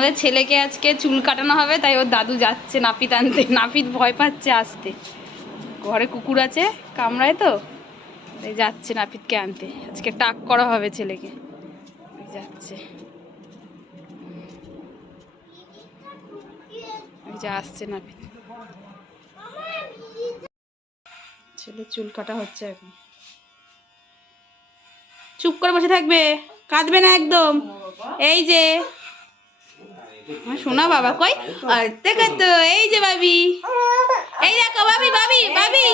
আমাদের ছেলেকে আজকে চুল কাটানো হবে, তাই ওর দাদু যাচ্ছে নাপিত আনতে। নাপিত ভয় পাচ্ছে আসতে। ঘরে কুকুর আছে, কামড়ায় তো। যাচ্ছে নাপিতকে আনতে। আজকে টাক করা হবে ছেলেকে। যাচ্ছে। আসছে নাপিত। ছেলে চুল কাটা হচ্ছে এখন। চুপ করে বসে থাকবে। কাঁদবে না একদম। এই যে শোনা বাবা কই? দেখো তো এই যে বাবি এই দেখো বাবি বাবি বাবি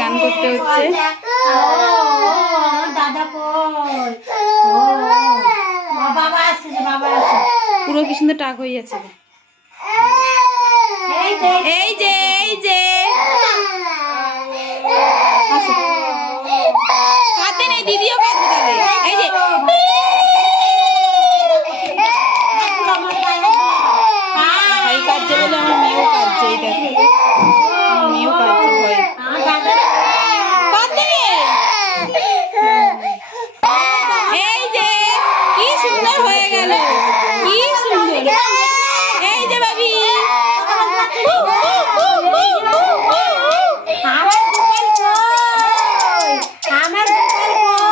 গান করতে হচ্ছে। দাদা বাবা আসছে বাবা আসছে পুরো কি সুন্দর টাক হয়ে যাচ্ছে এই যে কাঁদতে নেই দিদিও কাঁদবে তাহলে এই যে ভাই কাঁদছে বলে আমার মেয়েও কাঁদছে এই মেয়েও কাঁদছে ভয়ে কাঁদতে নেই এই যে কি সুন্দর হয়ে গেল কি সুন্দর এই যে বাবি আমার গোপাল কই আমার গোপাল কই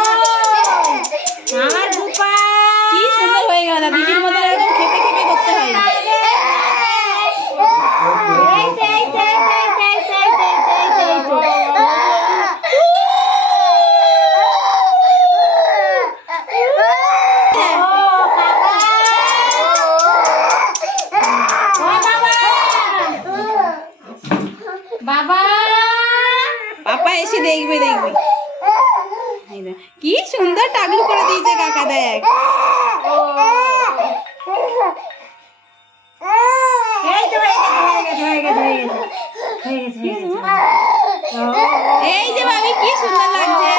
আমার গোপাল কি সুন্দর হয়ে গেল দিদির মতো একদম খেপে খেপে করতে হয় এই যে, এই যে, এই যে, এই যে, এই যে, এই যে, এই যে, এই যে। বাবা পাপা এসে দেখবে দেখবে। কি সুন্দর টাগলু করে দিয়েছে কাকা, দেখ। এই যে ভাবি, কি সুন্দর লাগছে।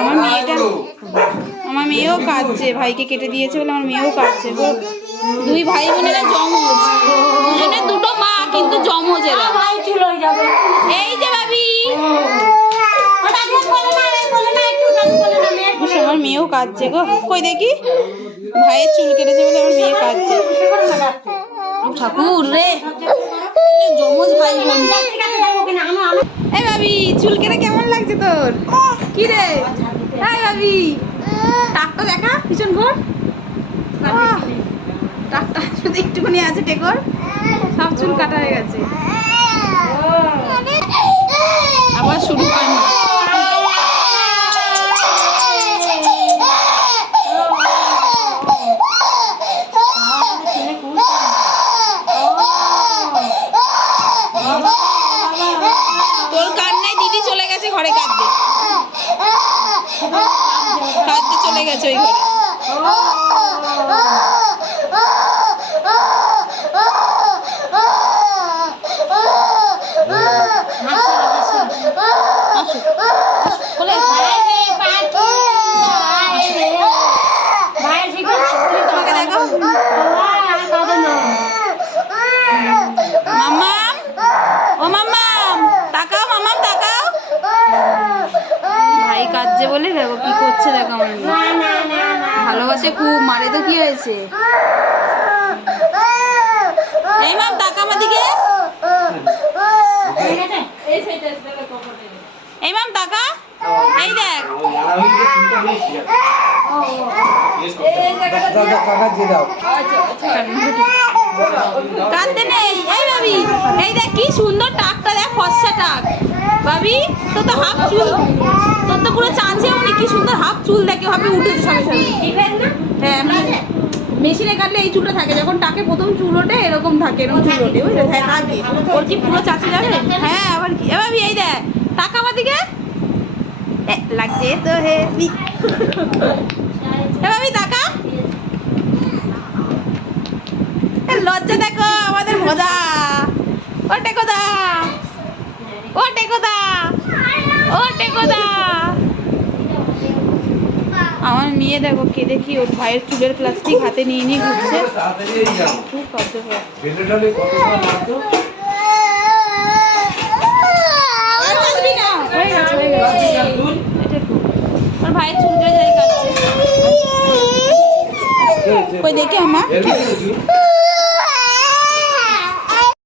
আমার মেয়েটা, আমার মেয়েও কাঁদছে, ভাইকে কেটে দিয়েছে বলে আমার মেয়েও কাঁদছে। দুই ভাই বোনেরা জমজ দুজনের দুটো মা কিন্তু জমজ এরা ভাই চুল হয়ে যাবে এই যে ভাবি ওটা দিয়ে বলে না এই বলে না একটু গান বলে না মেয়ের ইস, আমার মেয়েও কাঁদছে গো। কই দেখি? ভাইয়ের চুল কেটেছে বলে আমার মেয়ে কাঁদছে। ঠাকুর রে। জমজ ভাই এই ভাবি, চুল কেটে কেমন লাগছে তোর? কি রে? এই ভাবি। টাকটা দেখা, পিছন ঘর? টাকটা শুধু একটুখানি আছে টেকর, সব চুল কাটা হয়ে গেছে। আবার শুরু হয় না তোর কান্নায় দিদি চলে গেছে ঘরে কাঁদবে কাঁদতে চলে গেছে ওই ঘরে আসো বলে ভাই ঠিক আছে তোমাকে দেখো মাম্মাম ও মাম্মাম তাকাও মাম্মাম তাকাও ভাই কাঁদছে বলে দেখো কি করছে দেখো আমার ভালোবাসে খুব, মারে তো কি হয়েছে? এই মাম তাকা আমার দিকে। মাম তাকা। এই দেখ। কাঁদতে নেই। এই ভাবি, এই দেখ, কি সুন্দর টাকটা দেখ, ফর্সা টাক। ভাবি তোর তো হাফ চুল। তোর তো পুরো চাঁচে অনেক কি সুন্দর হাফ চুল দেখে ভাবি উঠেছে সঙ্গে সঙ্গে। ঠিক আছে না? হ্যাঁ মেশিনে কাটলে এই চুলটা থাকে যখন টাকে প্রথম চুল ওঠে এরকম থাকে এরকম চুল ওঠে বুঝলে? হ্যাঁ থাকে। ওর কি পুরো চাচি যাবে? হ্যাঁ আবার কি? এ ভাবি এই দেখ টাকা আমার দিকে। লাগছে তো এ ভাবি টাকা লজ্জা দেখো আমাদের মজা। ও টেকোদা ও টেকোদা ও টেকোদা আমার নিয়ে দেখো, কে দেখি, ওর ভাইয়ের চুলের প্লাস্টিক হাতে নিয়ে নিয়ে ঘুরছে। খুব ওর ভাইয়ের চুলটা যাই কাটছে। দেখে আমার।